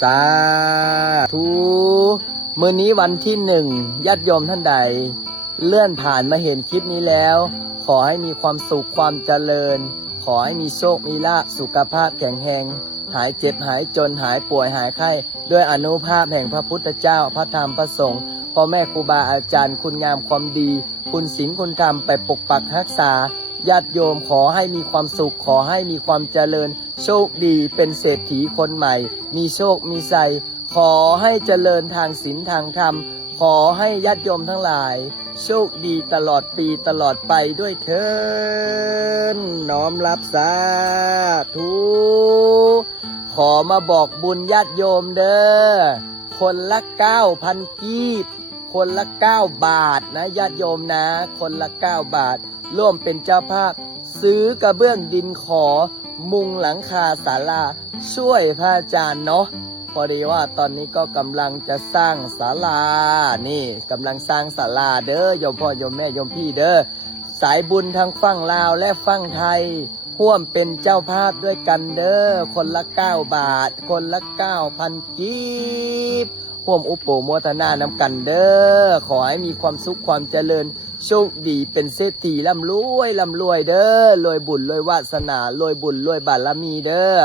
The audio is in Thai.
สาธุมื้อนี้วันที่1ญาติโยมท่านใดเลื่อนผ่านมาเห็นคลิปนี้แล้วขอให้มีความสุขความเจริญขอให้มีโชคมีลาภสุขภาพแข็งแรงหายเจ็บหายจนหายป่วยหายไข้ด้วยอานุภาพแห่งพระพุทธเจ้าพระธรรมพระสงฆ์พ่อแม่ครูบาอาจารย์คุณงามความดีคุณศีลคุณธรรมไปปกปักรักษาญาติโยมขอให้มีความสุขขอให้มีความเจริญโชคดีเป็นเศรษฐีคนใหม่มีโชคมีชัยขอให้เจริญทางศีลทางธรรมขอให้ญาติโยมทั้งหลายโชคดีตลอดปีตลอดไปด้วยเถิดน้อมรับสาธุขอมาบอกบุญญาติโยมเด้อคนละ 9,000 กีบคนละ9 บาทนะญาติโยมนะคนละ9 บาทร่วมเป็นเจ้าภาพซื้อกระเบื้องดินขอมุงหลังคาศาลาช่วยพระอาจารย์เนาะพอดีว่าตอนนี้ก็กำลังจะสร้างศาลานี่กำลังสร้างศาลาเด้อโยมพ่อโยมแม่โยมพี่เด้อสายบุญทั้งฝั่งลาวและฝั่งไทยร่วมเป็นเจ้าภาพด้วยกันเด้อคนละ9 บาทคนละ 9,000 กีบร่วมอุปโภโมทนานำกันเด้อขอให้มีความสุขความเจริญโชคดีเป็นเศรษฐีร่ำรวยเด้อรวยบุญรวยวาสนารวยบุญรวยบารมีเด้อ